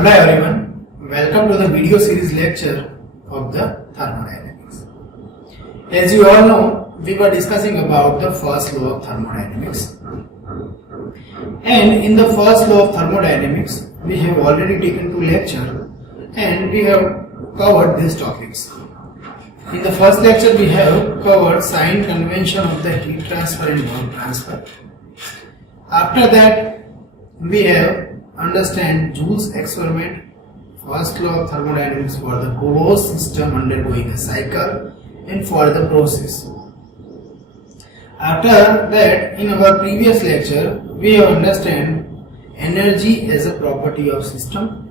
Hello everyone, welcome to the video series lecture of the thermodynamics. As you all know, we were discussing about the first law of thermodynamics. And in the first law of thermodynamics, we have already taken two lectures and we have covered these topics. In the first lecture, we have covered sign convention of the heat transfer and work transfer. After that, we have understand Joule's experiment, first law of thermodynamics for the closed system undergoing a cycle and for the process. After that, in our previous lecture, we have understand energy as a property of system,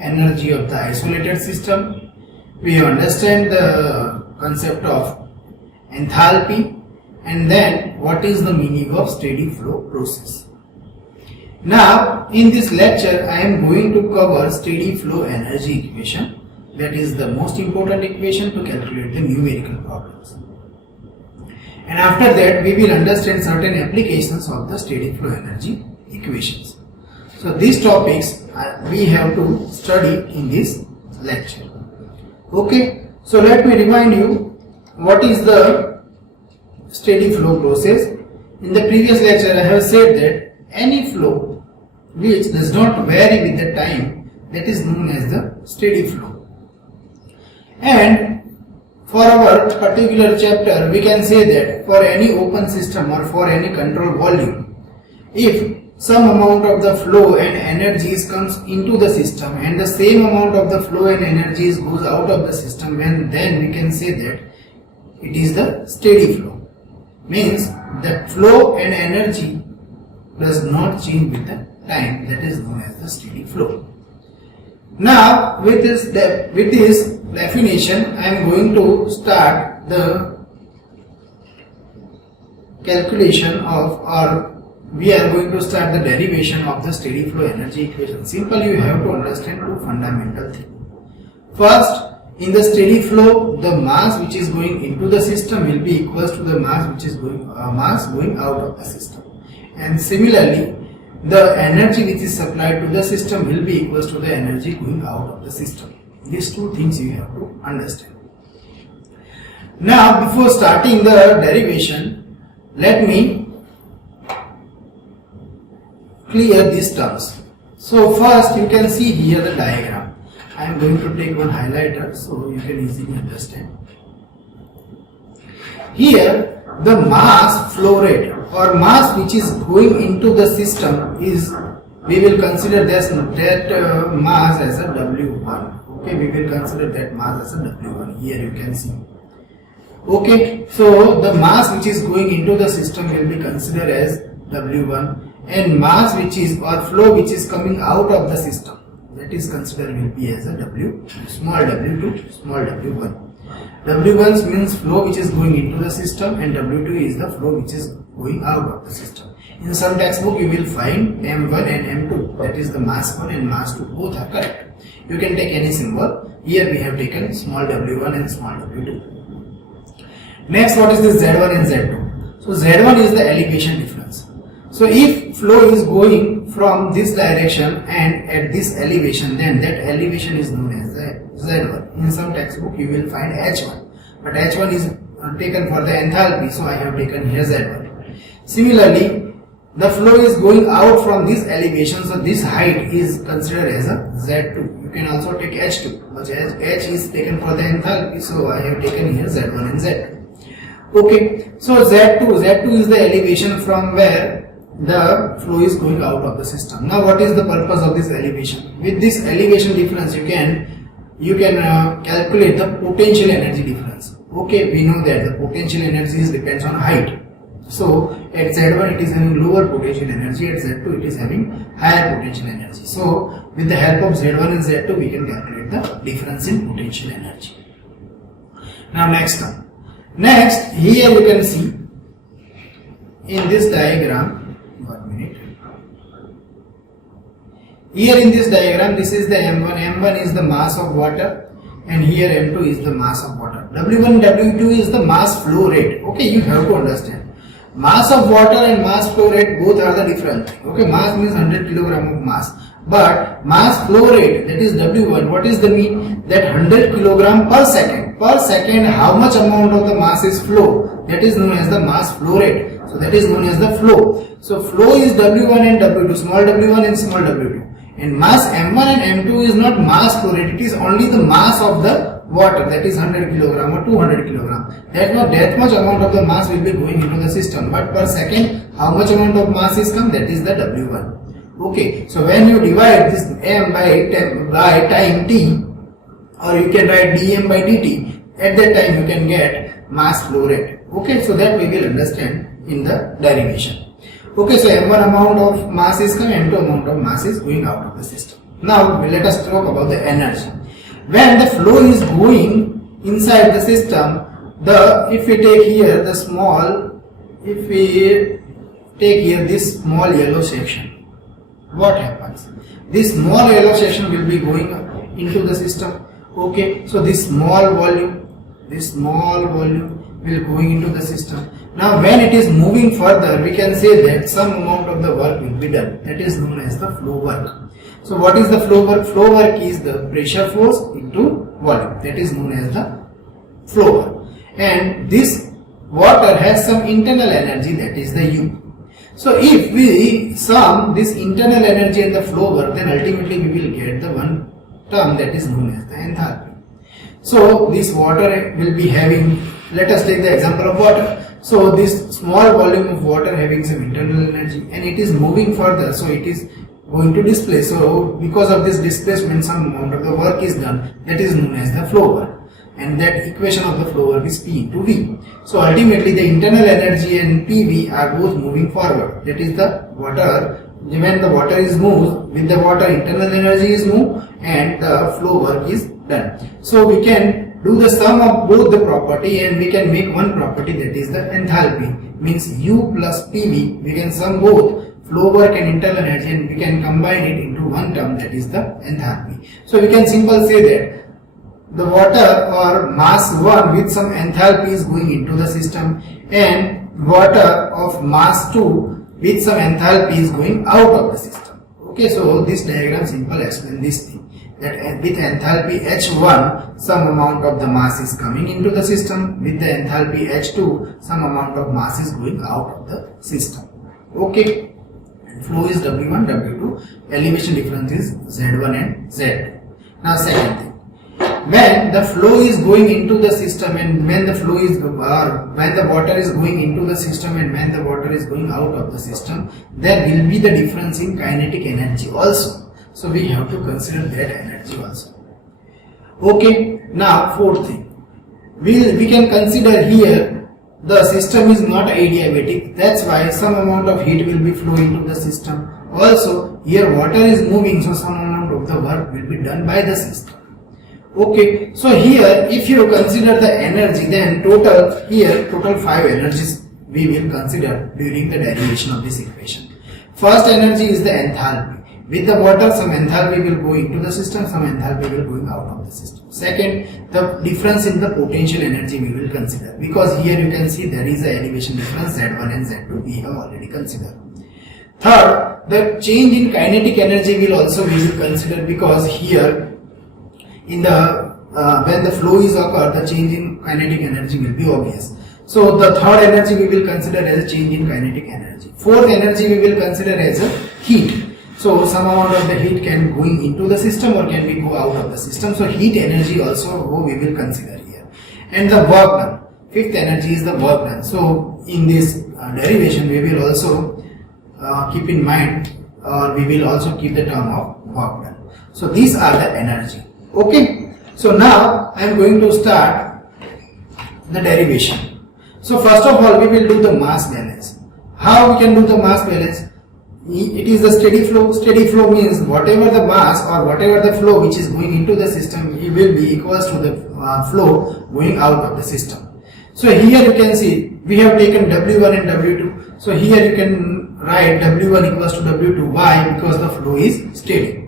energy of the isolated system. We have understand the concept of enthalpy, and then what is the meaning of steady flow process. Now, in this lecture, I am going to cover steady flow energy equation. That is the most important equation to calculate the numerical problems. And after that, we will understand certain applications of the steady flow energy equations. So, these topics we have to study in this lecture. Okay, so let me remind you what is the steady flow process. In the previous lecture, I have said that any flow which does not vary with the time, that is known as the steady flow. And for our particular chapter, we can say that for any open system or for any control volume, if some amount of the flow and energies comes into the system and the same amount of the flow and energies goes out of the system, then we can say that it is the steady flow. Means that flow and energy does not change with the time, that is known as the steady flow. Now with this definition, I am going to start the calculation of, or we are going to start the derivation of the steady flow energy equation. Simply you have to understand two fundamental things. First, in the steady flow, the mass which is going into the system will be equals to the mass which is going out of the system. And similarly, the energy which is supplied to the system will be equals to the energy going out of the system. These two things you have to understand. Now, before starting the derivation, let me clear these terms. So first you can see here the diagram. I am going to take one highlighter so you can easily understand. Here the mass flow rate or mass which is going into the system is, we will consider that mass as a W1. Okay, we will consider that mass as a W1. Here you can see. Okay, so the mass which is going into the system will be considered as W1, and mass which is, or flow which is coming out of the system, that is considered will be as a W, small w2, small w1. W1 means flow which is going into the system and W2 is the flow which is going out of the system. In some textbook you will find M1 and M2, that is the mass 1 and mass 2, both are correct. You can take any symbol. Here we have taken small w1 and small w2. Next, what is this Z1 and Z2? So Z1 is the elevation difference. So if flow is going from this direction and at this elevation, then that elevation is known as the Z1. In some textbook you will find H1, but H1 is taken for the enthalpy, so I have taken here Z1. Similarly, the flow is going out from this elevation, so this height is considered as a Z2. You can also take H2, but H is taken for the enthalpy, so I have taken here Z1 and Z2. Okay, so Z2 is the elevation from where the flow is going out of the system. Now what is the purpose of this elevation? With this elevation difference you can calculate the potential energy difference. Okay, we know that the potential energy depends on height. So at Z1 it is having lower potential energy, at Z2 it is having higher potential energy. So with the help of Z1 and Z2 we can calculate the difference in potential energy. Now next term. Next, here you can see in this diagram, here in this diagram, this is the M1. M1 is the mass of water and here M2 is the mass of water. W1 W2 is the mass flow rate. Okay, you have to understand. Mass of water and mass flow rate both are the different thing. Okay, mass means 100 kilogram of mass. but mass flow rate, that is W1, what is the mean? That 100 kilogram per second. Per second, how much amount of the mass is flow? That is known as the mass flow rate. So that is known as the flow. So flow is W1 and W2, small w1 and small w2. And mass M1 and M2 is not mass flow rate, it is only the mass of the water, that is 100 kilogram or 200 kilogram. That much amount of the mass will be going into the system. But per second, how much amount of mass is come? That is the W1. Okay, so when you divide this M by time T, or you can write dm by dt, at that time you can get mass flow rate. Okay, so that we will understand in the derivation. Okay, so M1 amount of mass is come, M2 amount of mass is going out of the system. Now let us talk about the energy. When the flow is going inside the system, if we take here the small, if we take here this small yellow section, what happens? This small yellow section will be going into the system. Okay, so this small volume will going into the system. Now when it is moving further, we can say that some amount of the work will be done. That is known as the flow work. So what is the flow work? Flow work is the pressure force into volume. That is known as the flow work. And this water has some internal energy, that is the U. So if we sum this internal energy and the flow work, then ultimately we will get the one term that is known as the enthalpy. So this water will be having, let us take the example of water. So this small volume of water having some internal energy and it is moving further, so it is going to displace. So because of this displacement, some amount of the work is done, that is known as the flow work. And that equation of the flow work is P into V. So ultimately the internal energy and PV are both moving forward. That is the water, when the water is moved, with the water internal energy is moved and the flow work is done. So we can do the sum of both the property and we can make one property, that is the enthalpy. Means U plus PV, we can sum both flow work and internal energy and we can combine it into one term, that is the enthalpy. So we can simply say that the water or mass 1 with some enthalpy is going into the system and water of mass 2 with some enthalpy is going out of the system. Okay, so this diagram simple explain this thing, that with enthalpy H1 some amount of the mass is coming into the system, with the enthalpy H2 some amount of mass is going out of the system. Okay, flow is W1, W2, elevation difference is Z1 and Z2. Now second thing, when the flow is going into the system and when the flow is when the water is going into the system and when the water is going out of the system, there will be the difference in kinetic energy also. So we have to consider that energy also. Okay, now fourth thing, we can consider here the system is not adiabatic, that's why some amount of heat will be flowing to the system. Also here water is moving, so some amount of the work will be done by the system. Okay, so here if you consider the energy, then total 5 energies we will consider during the derivation of this equation. First energy is the enthalpy. With the water, some enthalpy will go into the system, some enthalpy will going out of the system. Second, the difference in the potential energy we will consider, because here you can see there is a elevation difference Z1 and Z2 we have already considered. Third, the change in kinetic energy we will consider, because here in the when the flow is occur, the change in kinetic energy will be obvious. So the third energy we will consider as a change in kinetic energy. Fourth energy we will consider as a heat. So some amount of the heat can going into the system or can be go out of the system. So heat energy also we will consider here. And the work done. Fifth energy is the work done. So in this derivation we will also keep in mind, or we will also keep the term of work done. So these are the energy. Okay, so now I am going to start the derivation. So first of all we will do the mass balance. How we can do the mass balance? It is the steady flow. Steady flow means whatever the mass or whatever the flow which is going into the system, it will be equals to the flow going out of the system. So here you can see we have taken W1 and W2. So here you can write W1 equals to W2. Why? Because the flow is steady.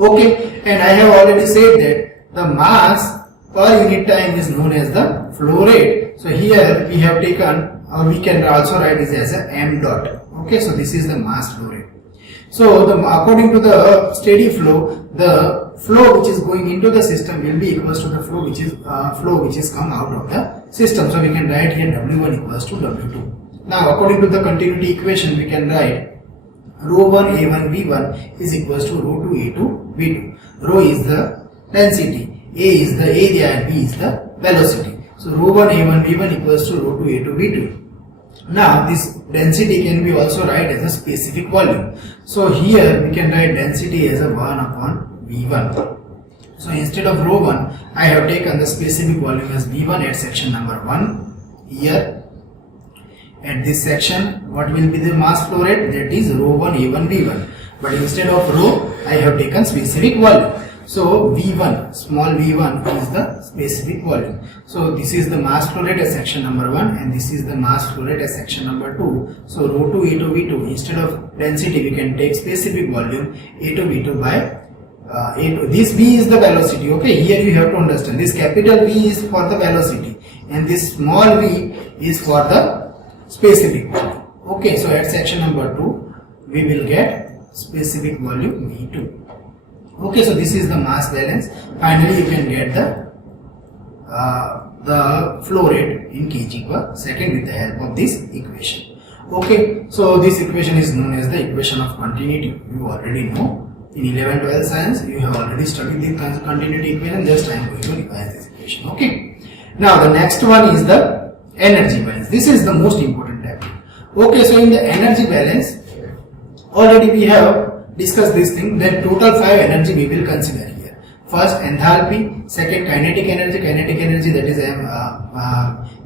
Okay, and I have already said that the mass per unit time is known as the flow rate. So here we have taken, or we can also write this as a m dot. Okay, so this is the mass flow rate. So according to the steady flow, the flow which is going into the system will be equals to the flow which is come out of the system. So we can write here W1 equals to W2. Now according to the continuity equation, we can write rho 1 A1 V1 is equals to rho 2 A2 V2. Rho is the density, A is the area, and V is the velocity. So rho 1 A1 V1 equals to rho 2 A2 V2. Now this density can be also write as a specific volume. So here we can write density as a 1 upon V1. So instead of rho 1, I have taken the specific volume as V1 at section number 1. Here at this section, what will be the mass flow rate? That is rho 1 A1 V1. But instead of rho, I have taken specific volume. So V1, small v1 is the specific volume. So this is the mass flow rate at section number 1 and this is the mass flow rate at section number 2. So rho 2 A2 V2, instead of density we can take specific volume A2 V2 by A2. This V is the velocity. Okay, here you have to understand this capital V is for the velocity and this small v is for the specific volume. Okay, so at section number 2 we will get specific volume V2. Okay, so this is the mass balance. Finally, you can get the flow rate in kg per second with the help of this equation. Okay, so this equation is known as the equation of continuity. You already know in 11-12 science you have already studied the continuity equation. Just I am going to revise this equation. Okay, now the next one is the energy balance. This is the most important topic. Okay, so in the energy balance already we have discuss this thing. Then total 5 energy we will consider here. First enthalpy, second kinetic energy that is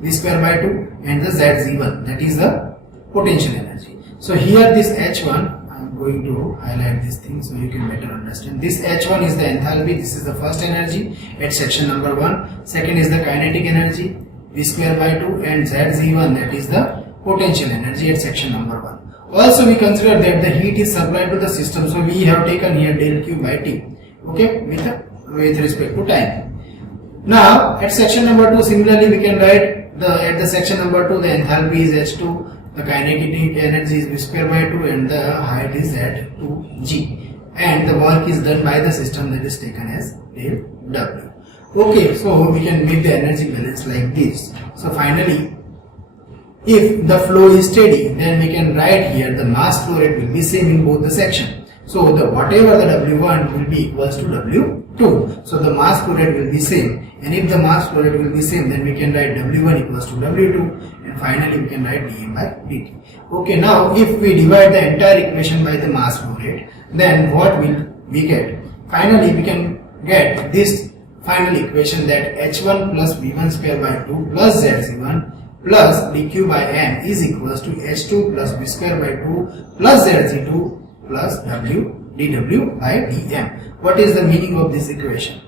V square by 2 and the ZZ1 that is the potential energy. So here this H1, I am going to highlight this thing so you can better understand. This H1 is the enthalpy, this is the first energy at section number 1. Second is the kinetic energy V square by 2 and ZZ1 that is the potential energy at section number 1. Also we consider that the heat is supplied to the system, so we have taken here del Q by T, okay, with respect to time. Now at section number 2 similarly we can write at the section number 2 the enthalpy is H2, the kinetic energy is V square by 2 and the height is at 2g and the work is done by the system that is taken as del W. Okay, so we can make the energy balance like this. So finally, if the flow is steady, then we can write here the mass flow rate will be same in both the section. So the whatever the W1 will be equals to W2. So the mass flow rate will be same. And if the mass flow rate will be same, then we can write W1 equals to W2 and finally we can write dm by dt. Okay, now if we divide the entire equation by the mass flow rate, then what will we get? Finally we can get this final equation that H1 plus V1 square by 2 plus ZZ1 plus dq by m is equals to H2 plus V square by 2 plus ZZ2 plus W dW by dm. What is the meaning of this equation?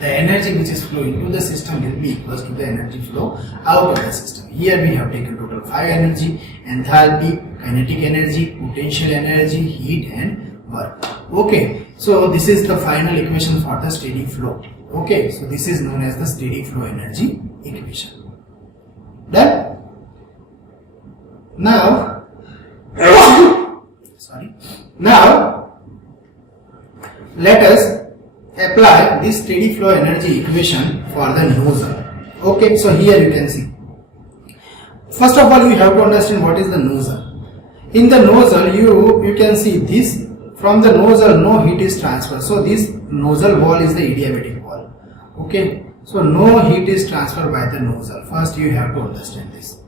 The energy which is flowing to the system will be equals to the energy flow out of the system. Here we have taken total 5 energy, enthalpy, kinetic energy, potential energy, heat and work. Okay, so this is the final equation for the steady flow. Okay, so this is known as the steady flow energy equation. Done? Now, now let us apply this steady flow energy equation for the nozzle. Okay, so here you can see. First of all, you have to understand what is the nozzle. In the nozzle, you can see this. From the nozzle, no heat is transferred. So this nozzle wall is the adiabatic wall. Okay, so no heat is transferred by the nozzle. First, you have to understand this.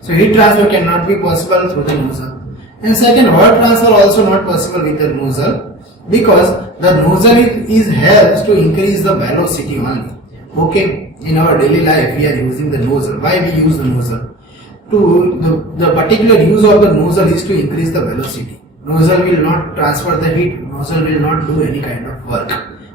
So heat transfer cannot be possible through the nozzle. And second, work transfer also not possible with the nozzle because the nozzle is helps to increase the velocity only. Okay, in our daily life we are using the nozzle. Why we use the nozzle? The particular use of the nozzle is to increase the velocity. Nozzle will not transfer the heat, nozzle will not do any kind of work.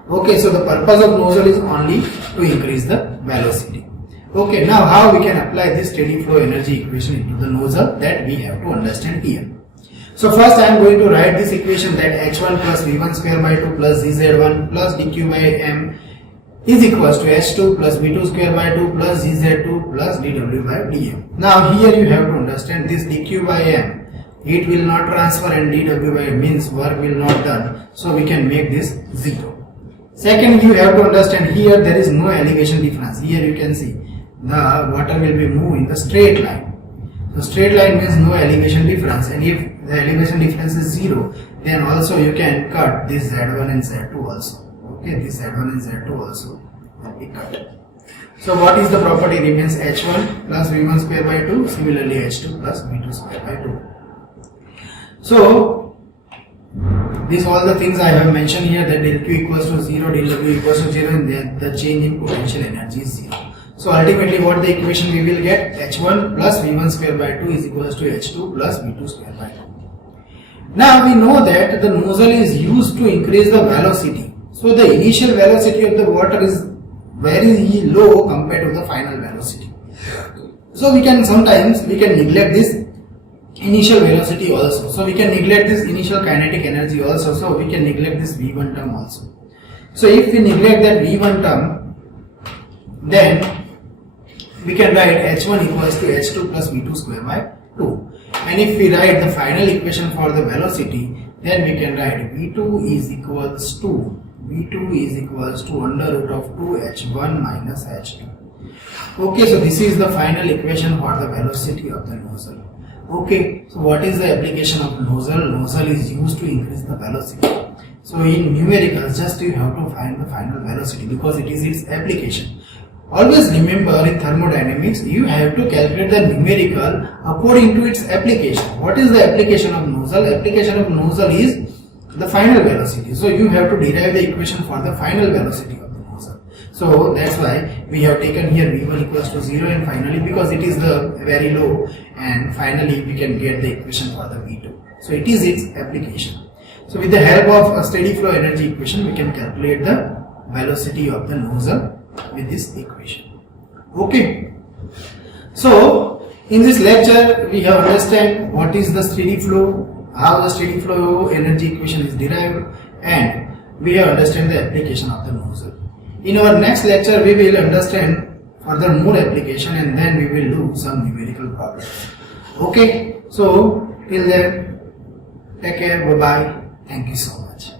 Okay, so the purpose of nozzle is only to increase the velocity. Okay, now how we can apply this steady flow energy equation into the nozzle, that we have to understand here. So first I am going to write this equation that H1 plus V1 square by 2 plus ZZ1 plus dq by m is equals to H2 plus V2 square by 2 plus ZZ2 plus dW by dm. Now here you have to understand this dq by m. heat will not transfer and dW by means work will not done. So we can make this 0. Second, you have to understand here there is no elevation difference. Here you can see the water will be moving in the straight line. So straight line means no elevation difference, and if the elevation difference is 0, then also you can cut this Z1 and Z2 also. Okay, this Z1 and Z2 also will be cut. So what is the property remains? H1 plus V1 square by 2, similarly H2 plus V2 square by 2. So these all the things I have mentioned here, that del Q equals to 0, del W equals to 0, and then the change in potential energy is 0. So ultimately what the equation we will get, H1 plus V1 square by 2 is equals to H2 plus V2 square by 2. Now we know that the nozzle is used to increase the velocity. So the initial velocity of the water is very low compared to the final velocity. So we can sometimes neglect this initial velocity also. So we can neglect this initial kinetic energy also. So we can neglect this V1 term also. So if we neglect that V1 term, then we can write H1 equals to H2 plus V2 square by 2. And if we write the final equation for the velocity, then we can write V2 is equals to under root of 2 H1 minus H2. Okay, so this is the final equation for the velocity of the nozzle. Okay, so what is the application of nozzle? Nozzle is used to increase the velocity. So in numericals, just you have to find the final velocity because it is its application. Always remember, in thermodynamics, you have to calculate the numerical according to its application. What is the application of nozzle? Application of nozzle is the final velocity. So you have to derive the equation for the final velocity of the nozzle. So that's why we have taken here V1 equals to 0, and finally, because it is the very low, and finally we can get the equation for the V2. So it is its application. So with the help of a steady flow energy equation, we can calculate the velocity of the nozzle with this equation. Okay. So in this lecture we have understand what is the steady flow, how the steady flow energy equation is derived, and we have understand the application of the nozzle. In our next lecture we will understand further more application, and then we will do some numerical problems. Okay. So till then, take care, bye bye, thank you so much.